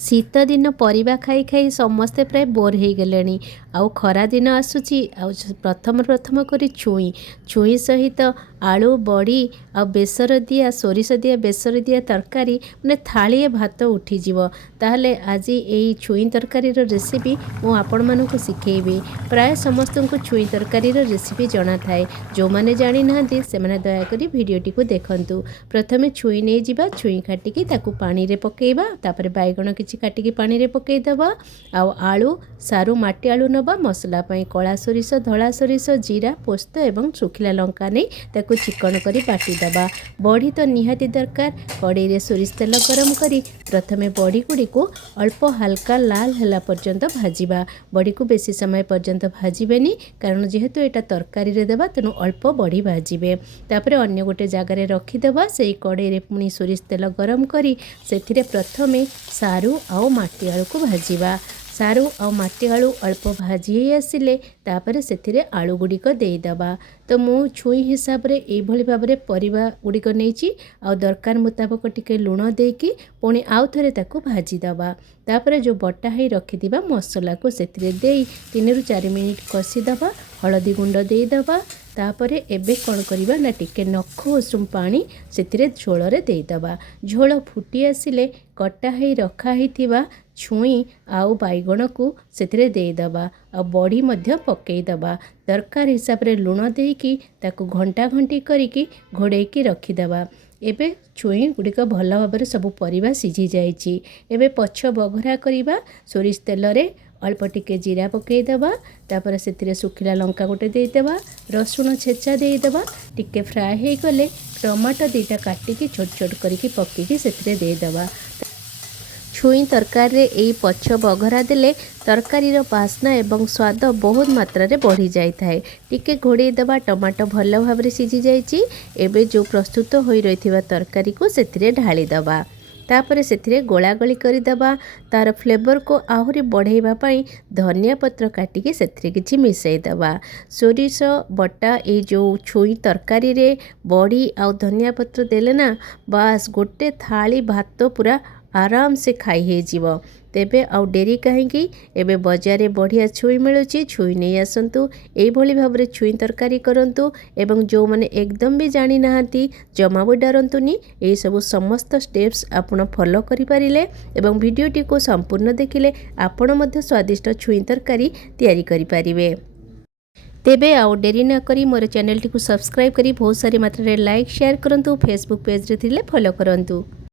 शीत दिन परिबा खाई खाई समस्ते प्राय बोर हो गले। आउ खरा दिन आसूची प्रथम प्रथम करी छुई सहित आलू बड़ी आ बेसर दिया सोरिष दिया बेसर दिया तरकारी माने थालीए भात उठीजिव। ताहले आज यही छुई तरकारी रेसिपी मु आपण मानकु शिखेबी। प्राय समस्त को छुई तरकारी रेसिपी जना थाए, जो माने जानी नांती से माने दया करी वीडियोटी को देखंतु। प्रथमे छुई नहीं जिबा, छुई काटिकी ताकू पानी रे पकेइबा, तापर बैगण किछि काटिकी पानी रे पकेइ दबा। आउ आलू सारू माटी आलू नबा, मसला पई कला सोरिष धला सोरिष जीरा पोस्त एवं सुखिला लंका नहीं ताकू चिकन करी बाटी दबा। बड़ी तो निहाती दरकार। कड़ाई रे सोरिष तेल गरम करी प्रथमे बड़ी गुड़ी को अल्प हल्का लाल हला पर्यंत भाजिबा। बड़ी को बेसी समय पर्यंत भाजिबेनी, कारण जेहेतु एटा तरकारी रे देबा तेनु अल्प बड़ी भाजिबे। तापर अन्य गोटे जगार रखीदेबा। से कड़ाई रे पुणी सोरिष तेल गरम करी सेथिरे प्रथमे सारू आउ माटी आलू को भाजिबा। सारू आउ माटी आलू अल्प भाजी आसिले तापर सेथिरे आलू गुड़िक देईदबा। तो मु छुई हिसाब रे एई भली भाबरे परिबा गुड़िक नेइची, आउ दरकार मुताबक टिके लुण देकी पुणी आउ थरे ताकू भाजी दबा। तापर जो बटा है रखिदिबा मसला को सेथिरे देई 3 ରୁ 4 मिनिट कसी दबा। हळदी गुंड देईदबा। तापर एबे कौन करिबा ना टिके नख उषुम पानी सेथिरे झोल रे देईदबा। झोल फुटी आसिले कटा है रखा हिथिबा छुई आउ बैगण को सेथिरे देईदबा। आ बड़ी मध्य पकेईदबा। दरकार हिसाब रे लुण देकी ताकू घंटा घंटी करिकी घोड़ेकी रखीदबा। एबे छुई गुड़िक भल भाव सब परिबा सिझी जाइछि। एबे पछ बघरा करिबा। सोरिष तेल रे अल्प टिके जीरा पकेईदबा। तापर सेथिरे सुखिला लंका गोटे देईदबा, रसुण छेचा देईदबा। टिके फ्राए हो गले टमाटो दीटा काटिकी छोट छोट करिकी पकेकी सेथिरे देईदबा। छुई तरकारी रे एई पछ बघरा देले तरकारी रो बास्ना एवं स्वाद बहुत मात्रा रे बढ़ी जाई थाए। टिके घोड़े दबा। टमाटो भल भाव रे सिझी जाइछि। एबे जो प्रस्तुत होई रहिथिबा तरकारी को सेथिरे ढाली दबा। तापर सेथिरे गोला गोली करी दबा। तार फ्लेवर को आहुरी बढ़ाइबा पई धनिया पत्र काटिकी सेथिरे किछि मिसई दबा। सोरिष बटा ए जो छुई तरकारी रे बड़ी आउ धनिया पत्र देले ना, बास गोटे थाली भात पूरा आराम से खाई हे जीवो। तेबे आउ डेरी कहीं एबे बजारे बढ़िया छुई मिलुची, छुई नहीं आसंतु। एई भली भाबरे छुई तरकारी करंतु। एवं जो माने एकदम भी जानी नाहंती जमा भी डरंतुनी। एई सब समस्त स्टेप्स आपण फॉलो करि पारिले एवं वीडियोटी को संपूर्ण देखिले आपण मध्य स्वादिष्ट छुई तरकारी तैयारी करि पारिबे। तेबे आउ डेरी न करी मोर चैनल टी को सब्सक्राइब करी बहुत सारी मात्रा रे लाइक शेयर करंतु। फेसबुक पेज रे थिले फॉलो करंतु।